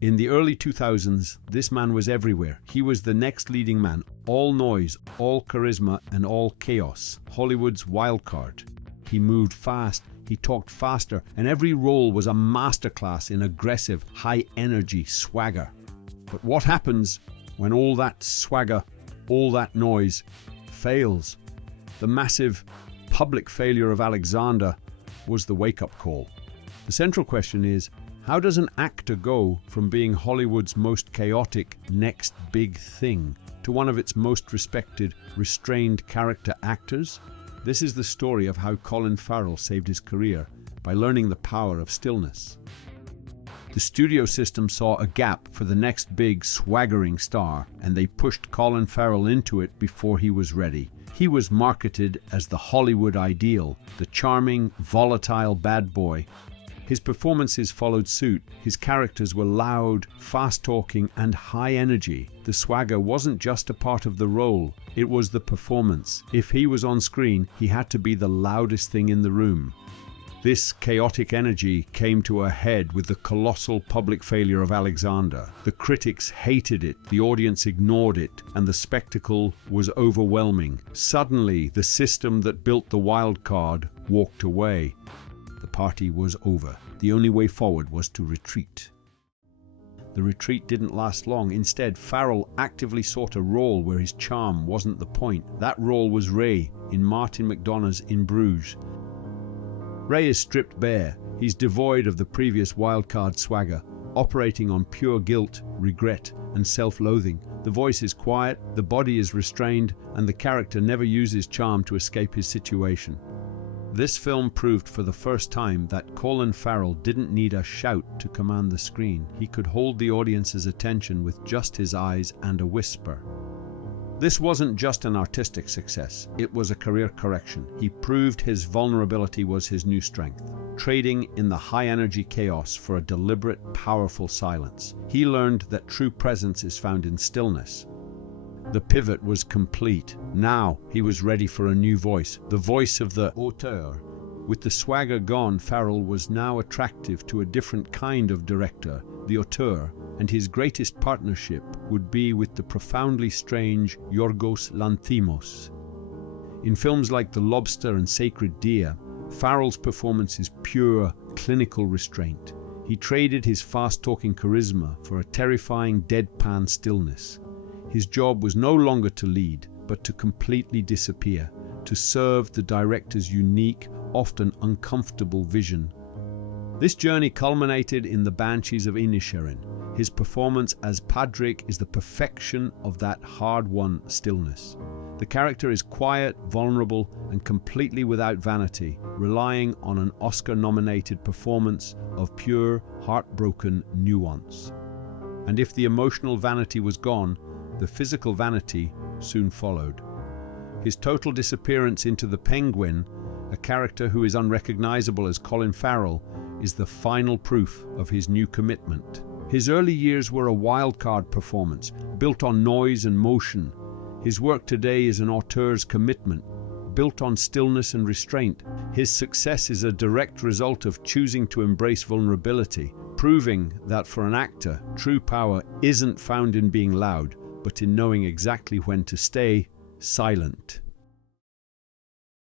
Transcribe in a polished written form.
In the early 2000s, this man was everywhere. He was the next leading man, all noise, all charisma, and all chaos. Hollywood's Wildcard. He moved fast, he talked faster, and every role was a masterclass in aggressive, high-energy swagger. But what happens when all that swagger, all that noise, fails? The massive public failure of Alexander was the wake-up call. The central question is, how does an actor go from being Hollywood's most chaotic next big thing to one of its most respected, restrained character actors? This is the story of how Colin Farrell saved his career by learning the power of stillness. The studio system saw a gap for the next big, swaggering star, and they pushed Colin Farrell into it before he was ready. He was marketed as the Hollywood ideal, the charming, volatile bad boy. His performances followed suit. His characters were loud, fast-talking, and high energy. The swagger wasn't just a part of the role, it was the performance. If he was on screen, he had to be the loudest thing in the room. This chaotic energy came to a head with the colossal public failure of Alexander. The critics hated it, the audience ignored it, and the spectacle was overwhelming. Suddenly, the system that built the wild card walked away. The party was over. The only way forward was to retreat. The retreat didn't last long. Instead, Farrell actively sought a role where his charm wasn't the point. That role was Ray in Martin McDonagh's In Bruges. Ray is stripped bare. He's devoid of the previous wildcard swagger, operating on pure guilt, regret, and self-loathing. The voice is quiet, the body is restrained, and the character never uses charm to escape his situation. This film proved for the first time that Colin Farrell didn't need a shout to command the screen. He could hold the audience's attention with just his eyes and a whisper. This wasn't just an artistic success, it was a career correction. He proved his vulnerability was his new strength, trading in the high-energy chaos for a deliberate, powerful silence. He learned that true presence is found in stillness. The pivot was complete. Now he was ready for a new voice, the voice of the auteur. With the swagger gone, Farrell was now attractive to a different kind of director, the auteur, and his greatest partnership would be with the profoundly strange Yorgos Lanthimos. In films like The Lobster and Sacred Deer, Farrell's performance is pure, clinical restraint. He traded his fast-talking charisma for a terrifying deadpan stillness. His job was no longer to lead, but to completely disappear, to serve the director's unique, often uncomfortable vision. This journey culminated in The Banshees of Inisherin. His performance as Padric is the perfection of that hard-won stillness. The character is quiet, vulnerable, and completely without vanity, relying on an Oscar-nominated performance of pure, heartbroken nuance. And if the emotional vanity was gone, the physical vanity soon followed. His total disappearance into the Penguin, a character who is unrecognizable as Colin Farrell, is the final proof of his new commitment. His early years were a wildcard performance, built on noise and motion. His work today is an auteur's commitment, built on stillness and restraint. His success is a direct result of choosing to embrace vulnerability, proving that for an actor, true power isn't found in being loud, but in knowing exactly when to stay silent.